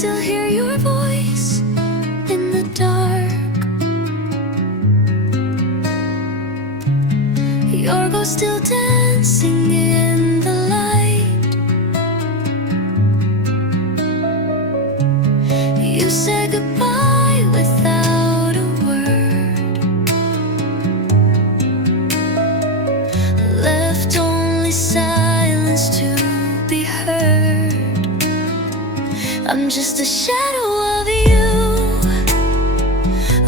still hear your voice in the dark. Your ghost still dancing in the light. You said goodbye without a word, left only silence to be heard. I'm just a shadow of you,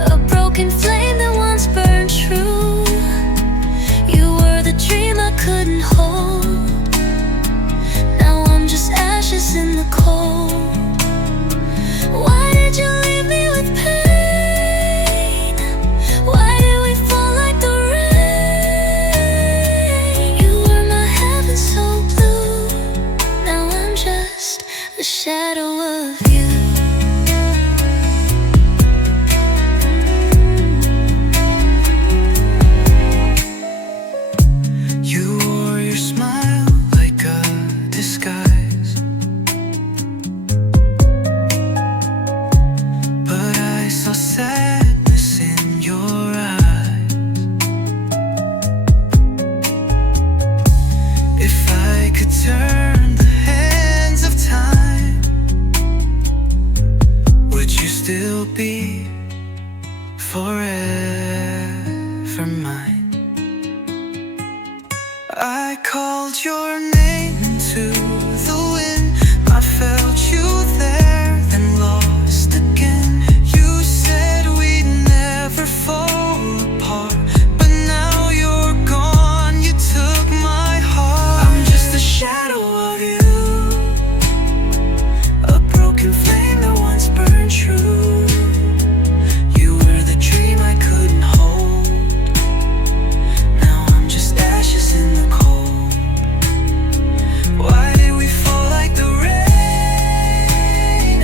a broken flame that once burned true. You were the dream I couldn't hold. Now I'm just ashes in the cold. Why did you leave me with pain? Why did we fall like the rain? You were my heaven so blue. Now I'm just a shadow of you. You wore your smile like a disguise, but I saw sadness in your eyes. If I could turn the hands of time, would you still be forever mine? I called your name into the wind. I felt you there, then lost again. You said we'd never fall apart, but now you're gone. You took my heart. I'm just a shadow of you, a broken flame that once burned true. You were the dream I couldn't hold. Now I'm just ashes in the cold. Why did we fall like the rain?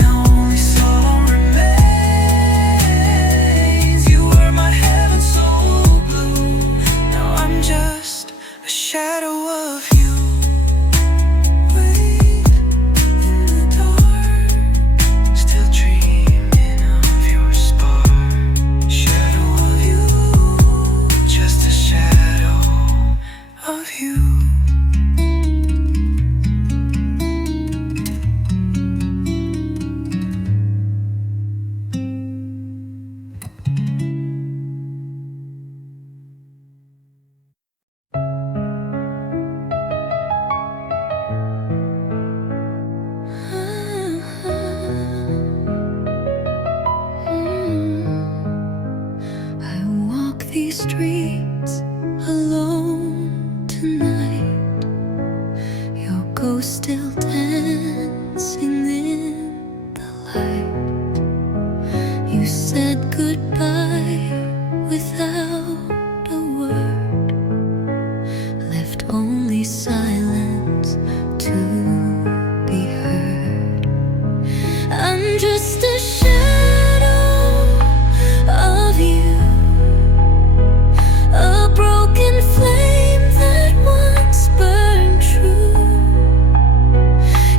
Now only sorrow remains. You were my heaven so blue. Now I'm just a shadow of you. Wait in the dark, still dreaming of your spark. Shadow of you, just a shadow of you. I walk these streets alone tonight. Your ghost still dancing in the light. You said goodbye without a word, left only silence to be heard. I'm just a shadow of you, a broken flame that once burned true.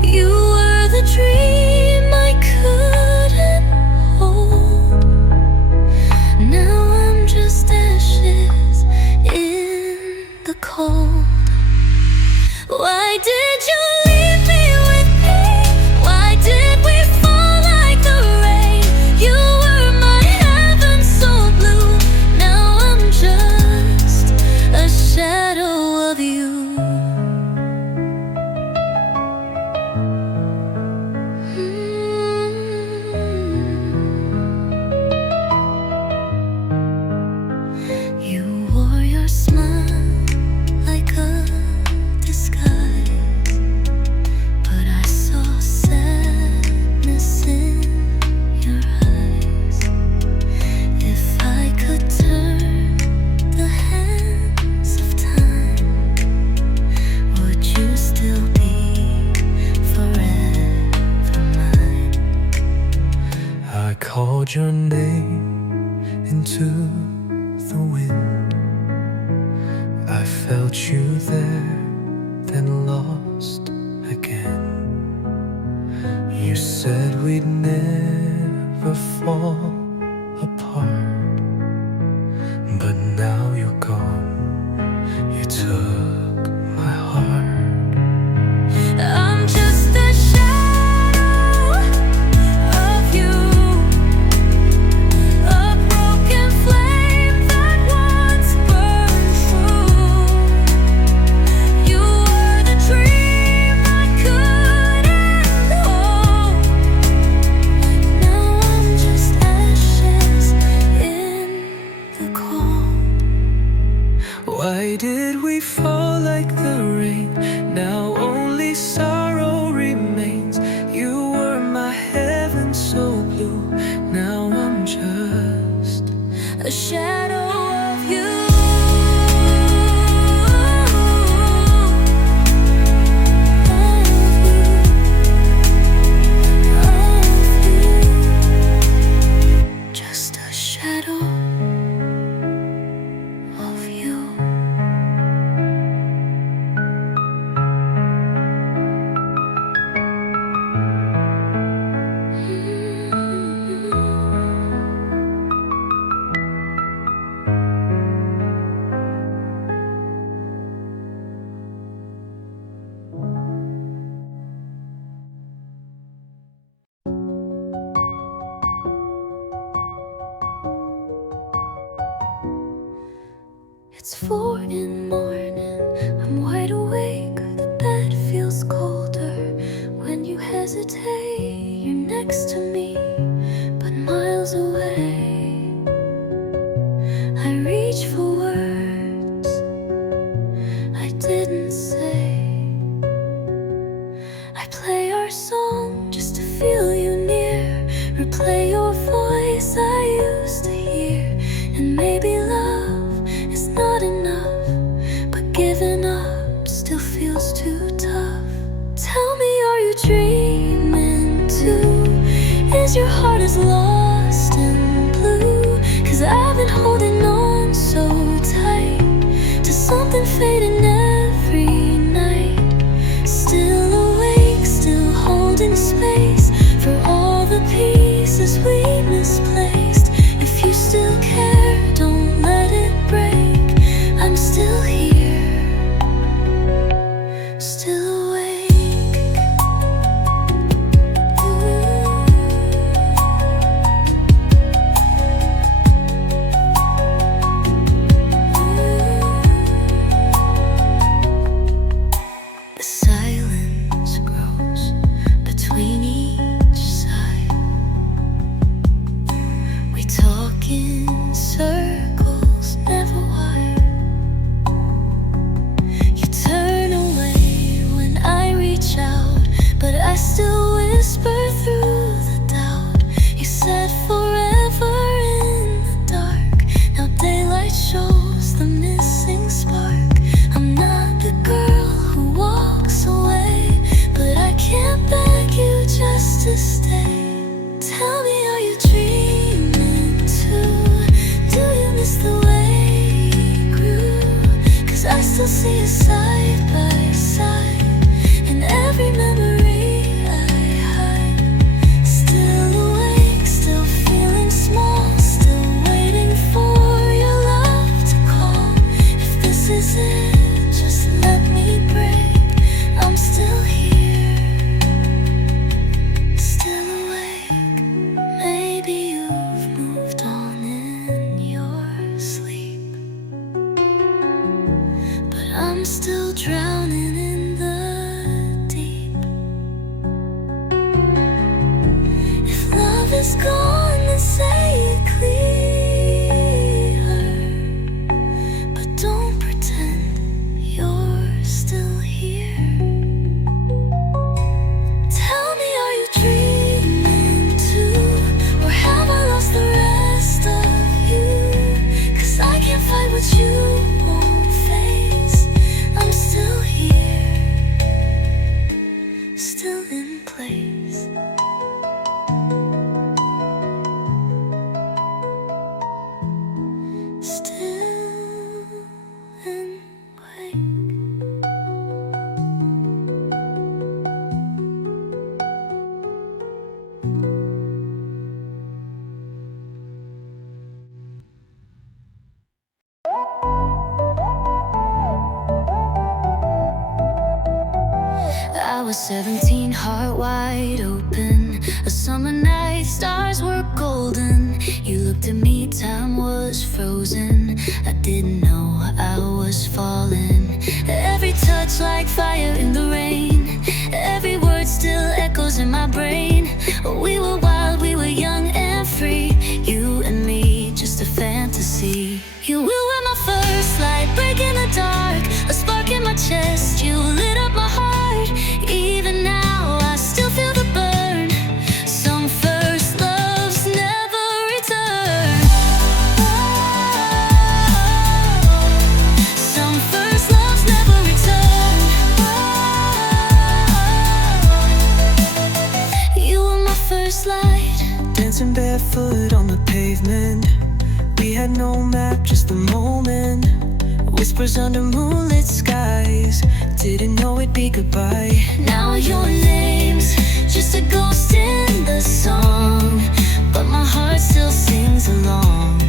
You were the dream I couldn't hold. Now I'm just ashes in the cold. Why did you leave me with pain? Why did we fall like the rain? You were my heaven so blue. Now I'm just a shadow of you. You wore your smile like a disguise, but I saw sadness in your eyes. If I could turn the hands of time, would you still be forever mine? I called your name into the wind. I felt you there, then lost again. You said did we fall like the rain? Now only sorrow remains. You were my heaven so blue. Now I'm just a shadow of you. Just a shadow of you. It's 4 in the morning, I'm wide awake. The bed feels colder when you hesitate. You're next to me, but miles away. I reach for words I didn't say. I play our song just to feel you near. Replay your voice I used to hear. And maybe love is not enough, but giving up still feels too tough. Tell me, are you dreaming too? Is your heart as lost and blue? 'Cause I've been holding on so tight to something fading every night. Still awake, still holding space for all the pieces we misplaced. If you still care, don't let it break. I'm still here, still awake. The silence grows between each side. We talk in circles, never wide. You turn away when I reach out, but I still whisper through the doubt. You said forever in the dark. Now daylight shows the missing spark. I'm not the girl who walks away, but I can't beg you just to stay. Tell me, are you dreaming too? Do you miss the way we grew? 'Cause I still see us side by side in every memory I hide. Still awake, still feeling small, still waiting for your love to call. If this is it, just let me break. I'm still here, still awake. Maybe you've moved on in your sleep, but I'm still drowning in the deep. If love is gone, then say it clear, but don't pretend you're still here. Tell me, are you dreaming too? Or have I lost the rest of you? 'Cause I can't fight what you won't face. I'm still here, still in place. Still in wake. I was 17, heart wide open. A summer night, stars were golden. You looked at me, time was frozen. I didn't know I was falling. Every touch like fire in the rain. Every word still echoes in my brain. We were wild, we were young and free. You and me, just a fantasy. You were my first light, breaking the dark. barefoot on the pavement. We had no map, just the moment. Whispers under moonlit skies. Didn't know it'd be goodbye. Now your name's just a ghost in the song, but my heart still sings along.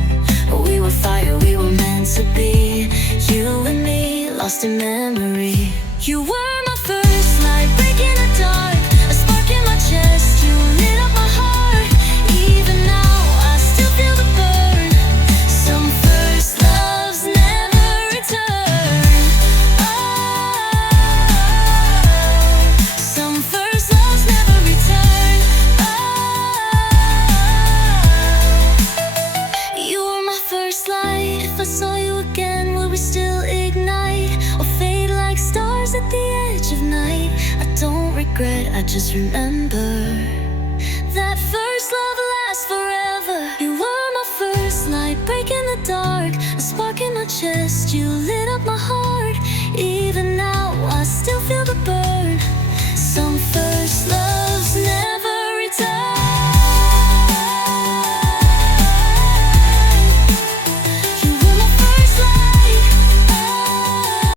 We were fire, we were meant to be. You and me, lost in memory. You were my first light, breaking the dark. A spark in my chest, you lit up my heart. Even now, I still feel the burn. Some first loves never return. Oh, some first loves never return. Oh, you were my first light. If I saw you again, would we still ignite or fade like stars at the edge of night? I don't regret, I just remember that first love lasts forever. You were my first light, breaking the dark. A spark in my chest, you lit up my heart. Even now, I still feel the burn. Some first